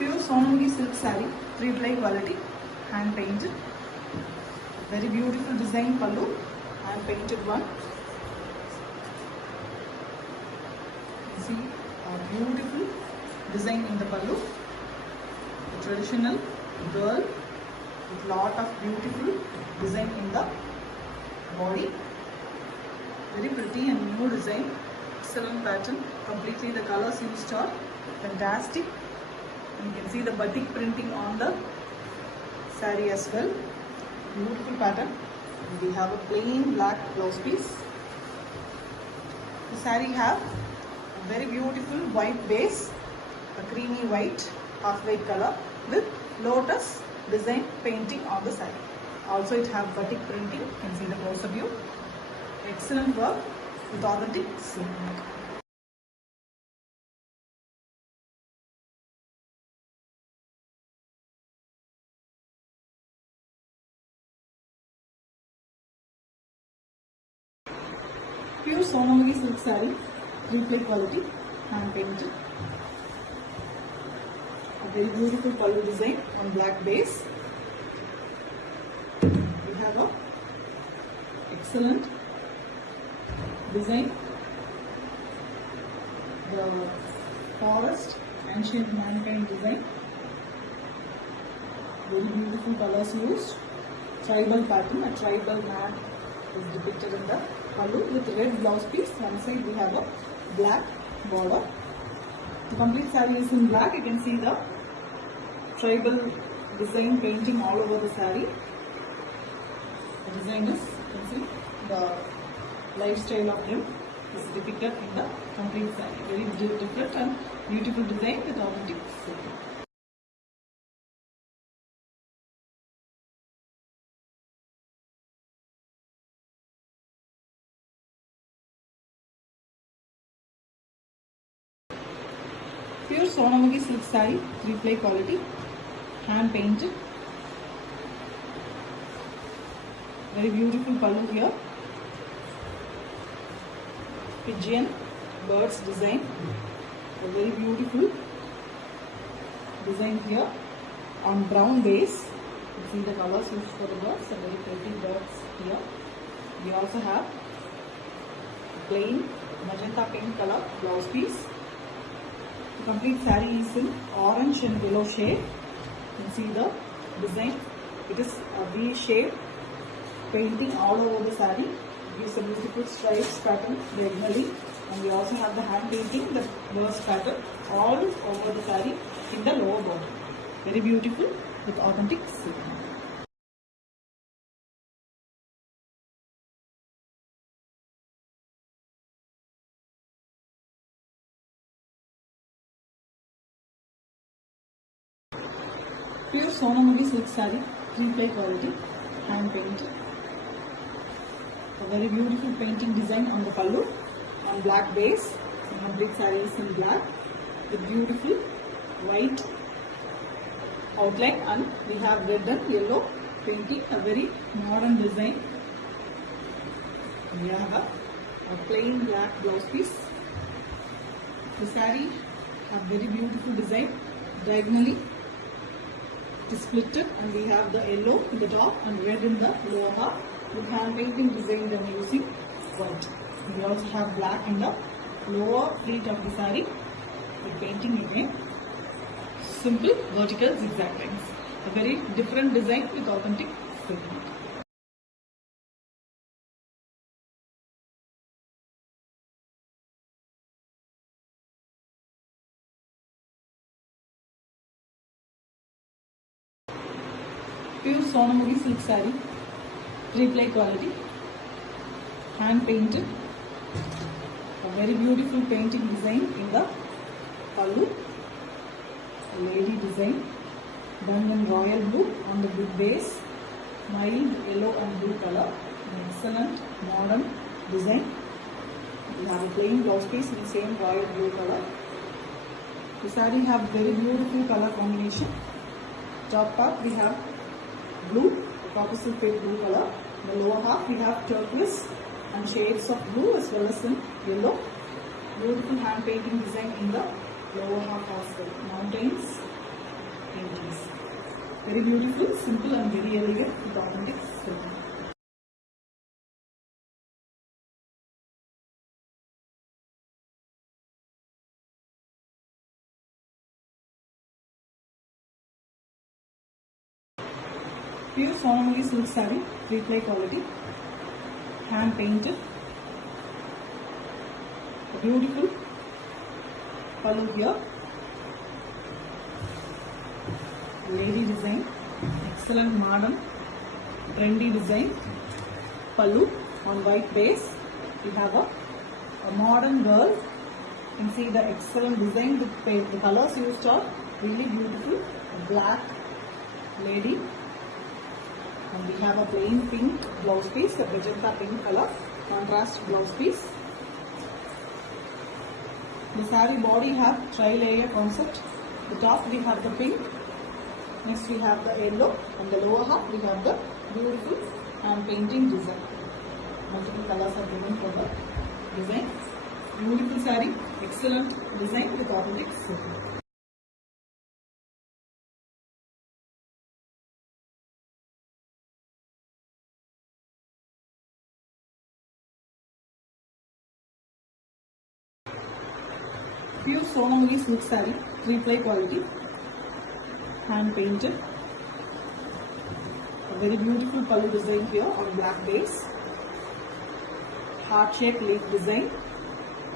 Pure Sonamughi silk saree, 3-ply quality, hand painted. Very beautiful design pallu, hand painted one. See a beautiful design in the pallu. A traditional girl with lot of beautiful design in the body. Very pretty and new design. Excellent pattern. Completely the colors used are fantastic. You can see the batik printing on the saree as well. Beautiful pattern. We have a plain black blouse piece. The saree have a very beautiful white base, a creamy white, half white color with lotus design painting on the saree. Also it have batik printing. You can see the closer view. Excellent work with authentic silk. Pure Sonamughi silk saree, 3-ply quality, hand painted. A very beautiful pallu design on black base. We have a excellent design. The forest ancient mankind design. Very beautiful colors used. Tribal pattern, a tribal man is depicted in the pallu with red blouse piece. One side we have a black border. The complete saree is in black. You can see the tribal design painting all over the saree. The design is, you can see the lifestyle of him is depicted in the complete saree. Very different and beautiful design with authentic silk. Pure Sonamughi silk saree, 3-ply quality, hand painted. Very beautiful pallu here. Pigeon birds design. A very beautiful design here on brown base. You see the colors used for the birds. A very pretty birds here. We also have plain magenta pink color blouse piece. The complete saree is in orange and yellow shade. You can see the design. It is a V shape painting all over the saree. It gives a beautiful stripes pattern diagonally. And we also have the hand painting, the burst pattern all over the saree in the lower border. Very beautiful with authentic silk. Pure Sonamughi silk saree, 3-ply quality, hand painted. A very beautiful painting design on the pallu, on black base. The complete saree is in black with beautiful white outline, and we have red and yellow painting, a very modern design. We have a plain black blouse piece. The saree have very beautiful design diagonally. It is splitted, and we have the yellow in the top and red in the lower half with hand painting design done using white. We also have black in the lower pleat of the saree with painting again. Simple vertical zigzag lines. A very different design with authentic silk. Pure Sonamughi silk saree, 3-ply quality, hand painted. A very beautiful painting design in the pallu, a lady design done in royal blue on the big base, mild yellow and blue color. An excellent modern design. We have a plain blouse piece in the same royal blue color. The saree have very beautiful color combination. Top part we have blue, copper sulphate blue color. The lower half we have turquoise and shades of blue as well as in yellow. Beautiful hand painting design in the lower half of the mountains. Very beautiful, simple and very elegant with authentic silk. Pure Sonamali silk saree, 3-ply quality, hand painted. A beautiful pallu here, lady design, excellent modern, trendy design. Pallu on white base. We have a modern girl. You can see the excellent design. The colors used are really beautiful. A black lady. And we have a plain pink blouse piece, a magenta pink color, contrast blouse piece. The saree body have tri-layer concept. The top we have the pink, next we have the yellow, and the lower half we have the beautiful hand painting design. Multiple colors are given for the design. Beautiful saree, excellent design with authentic silk. Pure Sonamali silk saree, 3-ply quality, hand painted. A very beautiful pallu design here on black base. Heart shaped leaf design,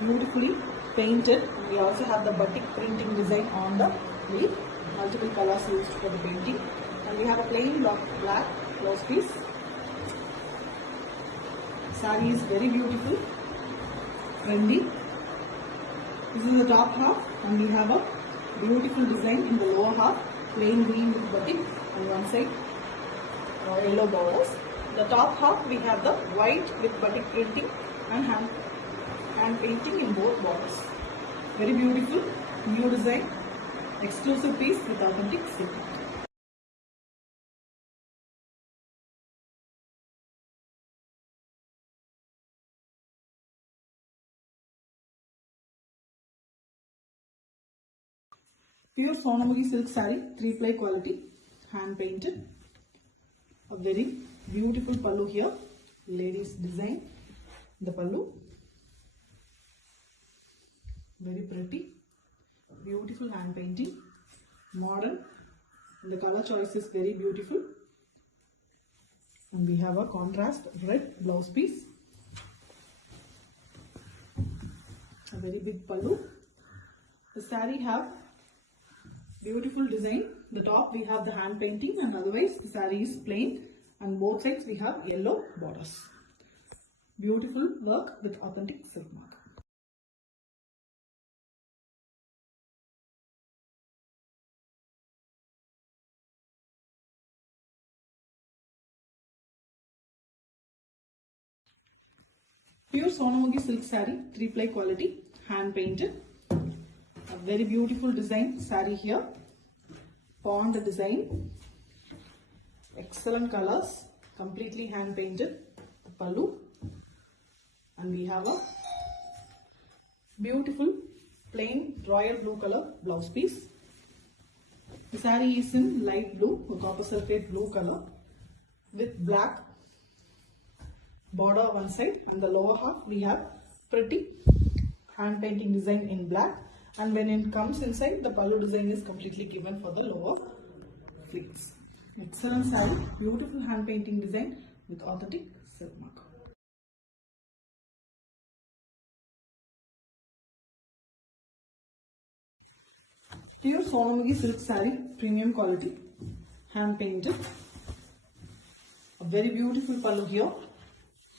beautifully painted. We also have the batik printing design on the leaf. Multiple colors used for the painting. And we have a plain black blouse piece. Saree is very beautiful, trendy. This is the top half, and we have a beautiful design in the lower half, plain green with batik on one side, yellow borders. The top half we have the white with batik printing and hand painting in both borders. Very beautiful, new design, exclusive piece with authentic silk. Pure Sonamali silk saree, 3-ply quality, hand painted. A very beautiful pallu here, ladies design. The pallu, very pretty, beautiful hand painting, modern. The color choice is very beautiful. And we have a contrast red blouse piece. A very big pallu. The saree have beautiful design. The top we have the hand painting, and otherwise the saree is plain, and both sides we have yellow borders. Beautiful work with authentic silk mark. Pure Sonamali silk saree, 3-ply quality, hand painted. A very beautiful design saree here. Pond design. Excellent colors, completely hand painted. The pallu. And we have a beautiful plain royal blue color blouse piece. The saree is in light blue or copper sulphate blue color with black border one side, and the lower half we have pretty hand painting design in black, and when it comes inside, the pallu design is completely given for the lower pleats. Excellent saree, beautiful hand painting design with authentic silk mark. Pure Sonamali silk saree, premium quality, hand painted. A very beautiful pallu here,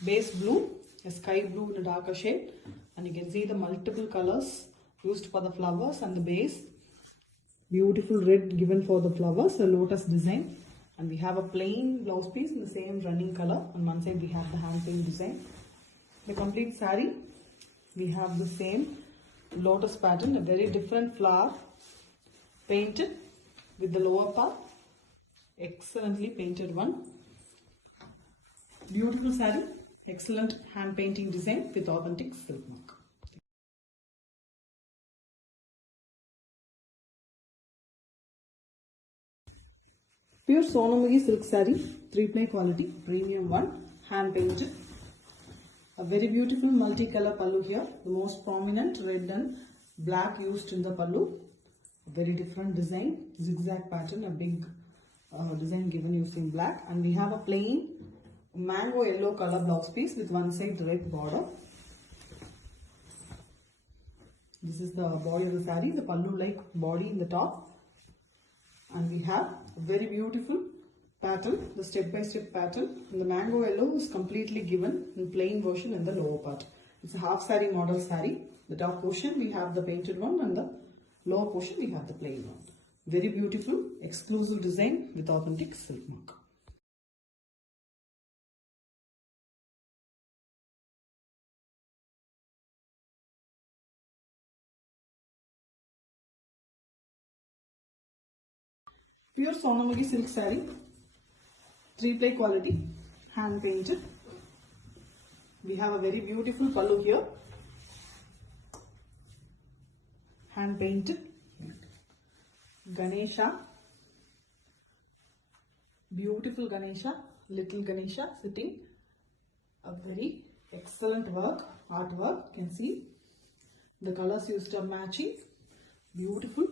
base blue, a sky blue in a darker shade, and you can see the multiple colors used for the flowers and the base. Beautiful red given for the flowers, a lotus design, and we have a plain blouse piece in the same running color. On one side we have the hand paint design. The complete saree, we have the same lotus pattern, a very different flower painted with the lower part, excellently painted one. Beautiful saree, excellent hand painting design with authentic silk mark. Pure Sonamughi silk saree, 3-ply quality, premium one, hand painted. A very beautiful multicolor pallu here. The most prominent red and black used in the pallu. A very different design, zigzag pattern, a big design given using black. And we have a plain mango yellow color blouse piece with one side red border. This is the body of the saree, the pallu like body in the top. And we have a very beautiful pattern, the step-by-step pattern. And the mango yellow is completely given in plain version in the lower part. It's a half saree model saree. The top portion we have the painted one and the lower portion we have the plain one. Very beautiful, exclusive design with authentic silk mark. Pure Sonamughi silk saree, 3-ply quality, hand painted. We have a very beautiful pallu here, hand painted. Ganesha, beautiful Ganesha, little Ganesha sitting. A very excellent work, artwork. You can see the colors used are matching, beautiful,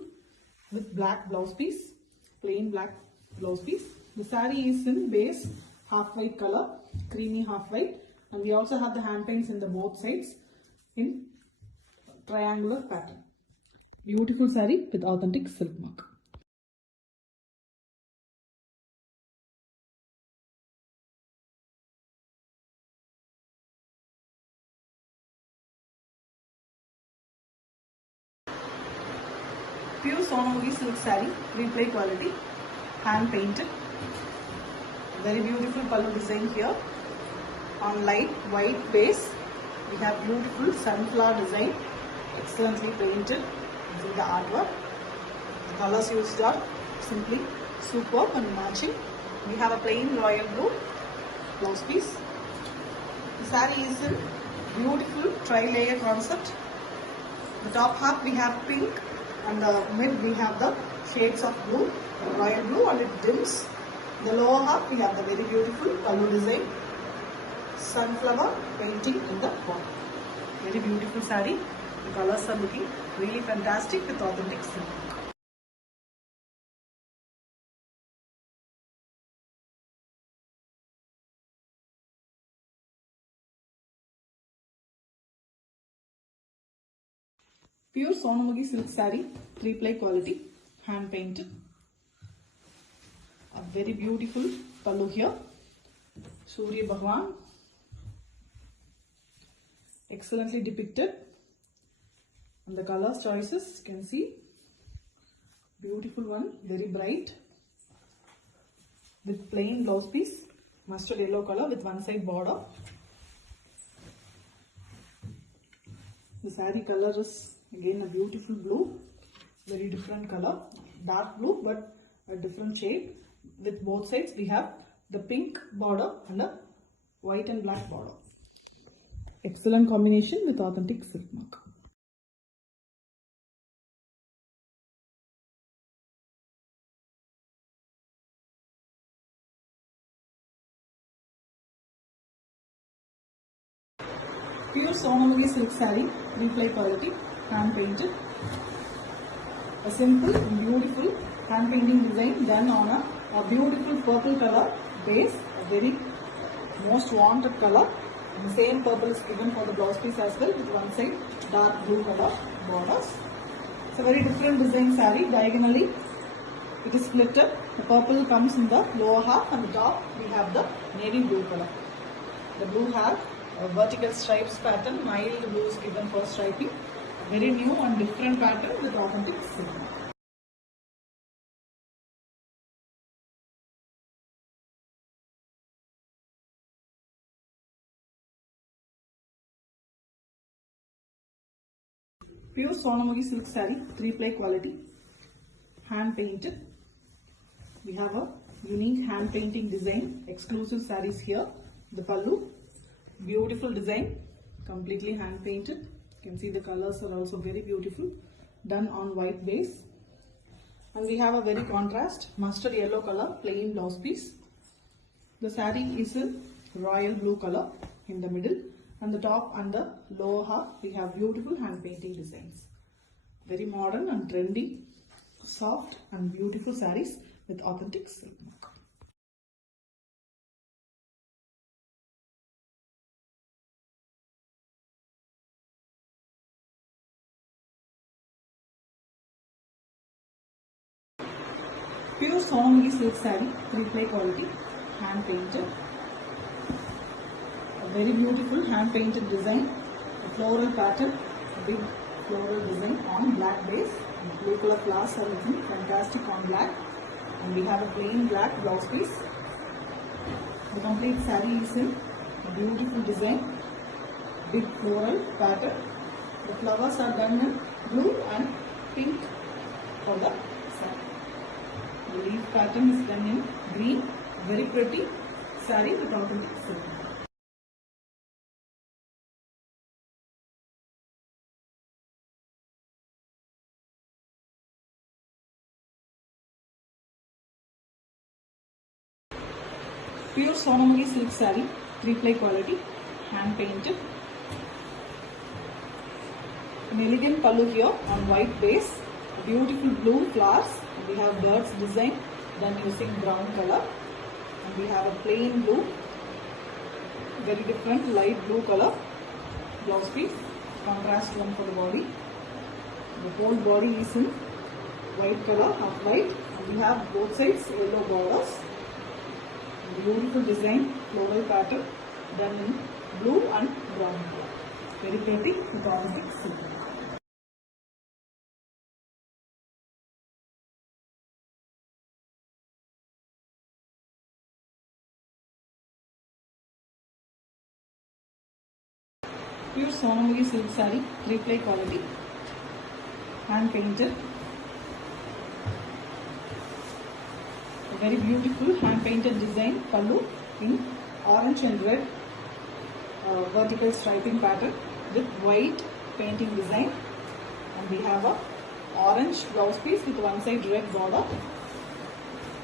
with black blouse piece. Plain black blouse piece. The saree is in base half white color, creamy half white, and we also have the hand paints in the both sides in triangular pattern. Beautiful saree with authentic silk mark. Pure Sonamughi silk saree, 3-ply quality, hand painted. Very beautiful pallu design here on light white base. We have beautiful sunflower design, excellently painted. Using the artwork. The colors used are simply superb and matching. We have a plain royal blue blouse piece. The saree is in beautiful tri-layer concept. The top half we have pink and the mid we have the shades of blue, royal blue, and it dims. The lower half we have the very beautiful pallu design, sunflower painting in the bottom. Very beautiful saree. The colors are looking really fantastic with authentic silk. Pure Sonamughi silk saree, 3-ply quality, hand painted. A very beautiful pallu here. Surya Bhagwan, excellently depicted. And the colors choices, you can see, beautiful one, very bright, with plain blouse piece, mustard yellow color with one side border. The saree color is again a beautiful blue, very different color, dark blue but a different shade. With both sides we have the pink border and a white and black border. Excellent combination with authentic silk mark. Pure Sonamughi silk saree, 3-ply quality, hand painted. A simple and beautiful hand painting design done on a beautiful purple color base, a very most wanted color. And the same purple is given for the blouse piece as well, with one side dark blue color borders. It's a very different design saree. Diagonally it is split up. The purple comes in the lower half and the top we have the navy blue color. The blue have a vertical stripes pattern, mild blue is given for striping. Very new and different pattern with authentic silk. Pure Sonamughi silk saree, 3-ply quality, hand painted. We have a unique hand painting design, exclusive sarees here. The pallu, beautiful design, completely hand painted. You can see the colors are also very beautiful, done on white base. And we have a very contrast mustard yellow color plain blouse piece. The saree is in royal blue color in the middle, and the top and the lower half we have beautiful hand painting designs. Very modern and trendy, soft and beautiful sarees with authentic silk mark. Pure Sonamughi silk saree, 3-ply quality, hand painted. A very beautiful hand painted design, a floral pattern, a big floral design on black base. Blue color flowers are looking fantastic on black, and we have a plain black blouse piece. The complete saree is in a beautiful design, big floral pattern. The flowers are done in blue and pink for the saree. The leaf pattern is done in green, very pretty saree with authentic silk. Pure Sonamughi silk saree, 3-ply quality, hand painted. An elegant pallu here on white base, beautiful blue flowers. We have birds design done using brown color, and we have a plain blue, very different light blue color blouse piece, contrast one for the body. The whole body is in white color, half white, and we have both sides yellow borders. Beautiful design, floral pattern done in blue and brown color. Very pretty with authentic silk. Pure Sonamughi silk saree, 3-ply quality, hand painted. A very beautiful hand painted design pallu in orange and red vertical striping pattern with white painting design, and we have a orange blouse piece with one side red border.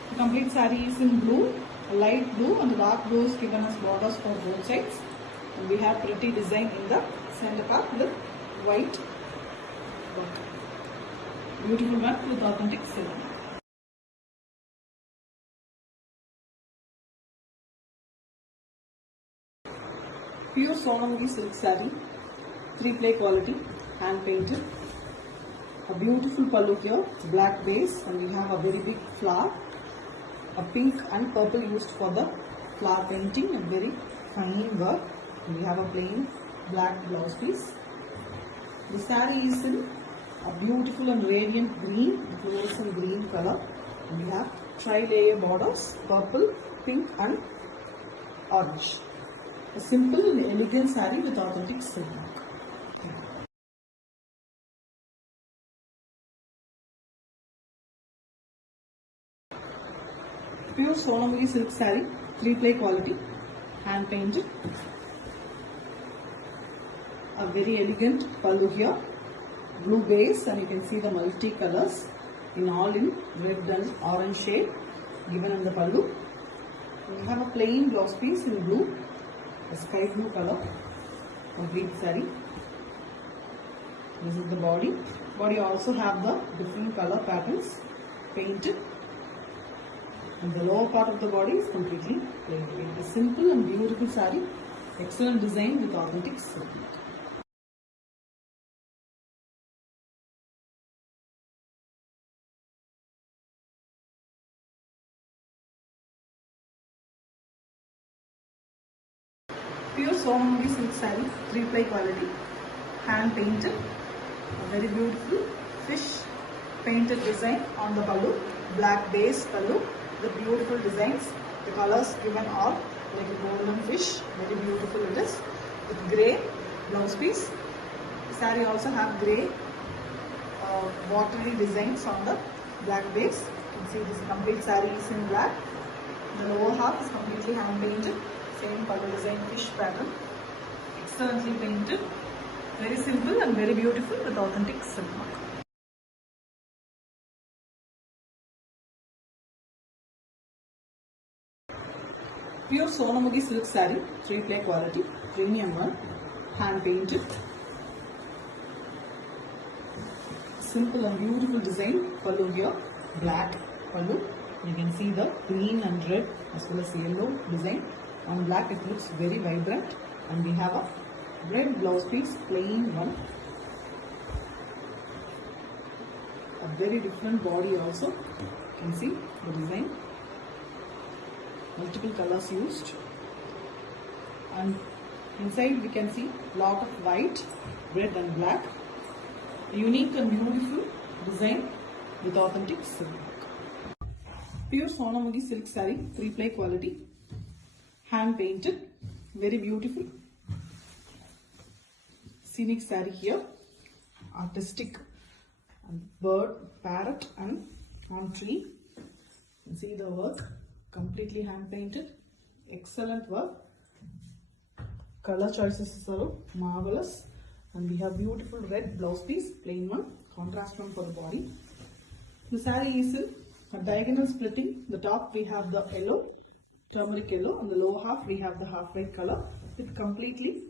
The complete saree is in blue, light blue and dark blue is given as borders for both sides, and we have pretty design in the center part with white border. Beautiful one with authentic silk. Pure Sonamughi silk saree, 3-ply quality, hand painted. A beautiful pallu here, black base, and we have a very big flower. A pink and purple used for the flower painting, and very fine work. And we have a plain black blouse piece. The saree is in a beautiful and radiant green, fluorescent green color. And we have tri-layer borders, purple, pink and orange. A simple and elegant saree with authentic silk mark. Pure Sonamughi silk saree, 3-ply quality, hand painted. A very elegant pallu here, blue base, and you can see the multi colors in all in red and orange shade given in the pallu. We have a plain blouse piece in blue, a sky blue color, complete saree. This is the body. Body also have the different color patterns painted, and the lower part of the body is completely plain. It is simple and beautiful saree, excellent design with authentic silk. Pure Sonamughi silk saree, 3-ply quality, hand painted. A very beautiful fish painted design on the pallu, black base pallu, the beautiful designs. The colors given are like a golden fish, very beautiful it is, with grey blouse piece. The saree also have grey watery designs on the black base. You can see this complete saree is in black. The lower half is completely hand painted. Same pallu design fish pattern, excellently painted, very simple and very beautiful with authentic silk mark. Pure Sonamudi silk saree, 3-ply quality, premium one, hand painted. Simple and beautiful design. Pallu here, black pallu. You can see the green and red as well as yellow design. On black it looks very vibrant, and we have a red blouse piece, plain one. A very different body also. You can see the design. Multiple colors used, and inside we can see lot of white, red and black. Unique and beautiful design with authentic silk. Pure Sonamudi silk saree, 3-ply quality, hand painted, very beautiful. Scenic saree here, artistic bird, parrot and on tree. You see the work, completely hand painted, excellent work. Color choices are marvelous, and we have beautiful red blouse piece, plain one, contrast one for the body. The saree is in a diagonal splitting. The top we have the yellow, turmeric yellow, and the lower half we have the half white color with completely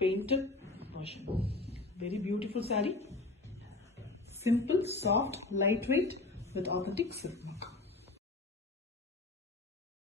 painted version. Very beautiful saree. Simple, soft, lightweight with authentic silk work.